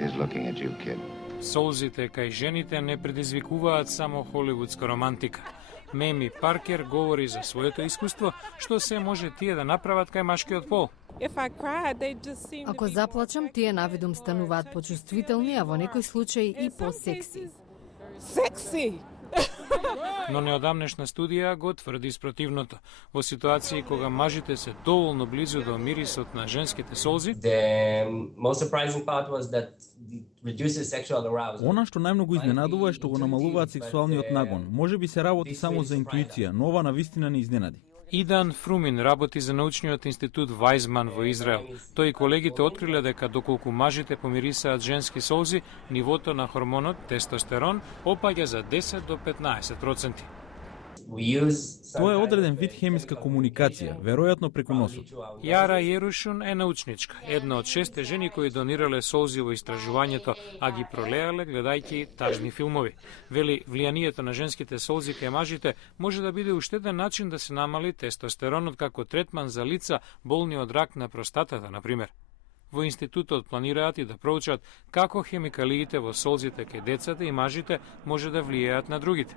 is looking at you, kid. Солзите кај жените не предизвикуваат само холивудска романтика. Меми Паркер говори за своето искуство, што се може тие да направат кај машкиот пол. Ако заплачам, тие навидум стануваат почувствителни, а во некој случај и по-секси. Секси! Но неодамнешна студија го тврди спротивното. Во ситуации кога мажите се доволно близу до мирисот на женските солзи, Она што најмногу изненадува е што го намалуваат сексуалниот нагон. Може би се работи само за интуиција, но ова навистина не изненади. Идан Фрумин работи за научниот институт Вајзман во Израел. Тој и колегите откриле дека доколку мажите помирисаат женски солзи, нивото на хормонот тестостерон опаѓа за 10 до 15%. Тоа е одреден вид хемиска комуникација, веројатно преку носот. Јара Јерушун е научничка, една од 6 жени кои донирале солзи во истражувањето, а ги пролеале гледајќи тажни филмови. Вели, влијанието на женските солзи кај мажите може да биде уштеден начин да се намали тестостеронот како третман за лица болни од рак на простатата, например. Во институтот планираат и да проучат како хемикалиите во солзите кај децата и мажите може да влијаат на другите.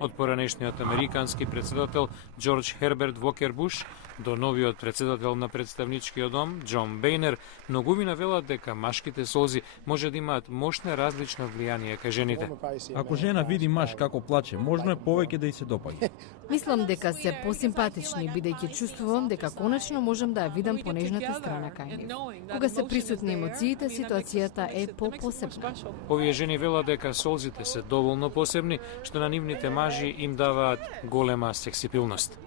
Од поранешниот американски председател Џорџ Херберт Вокер Буш до новиот председател на представничкиот дом Џон Бејнер, многумина велат дека машките солзи може да имаат мощно различно влијание кај жените. Ако жена види маж како плаче, можно е повеќе да ѝ се допаѓа. Мислам дека се посимпатични, бидејќи чувствувам дека конечно можам да ја видам понежната страна кај нив. Кога се присутни емоциите, ситуацијата е по-посебна. Овие жени велат дека солзите се доволно посебни, што на нивните мажи им даваат голема сексипилност.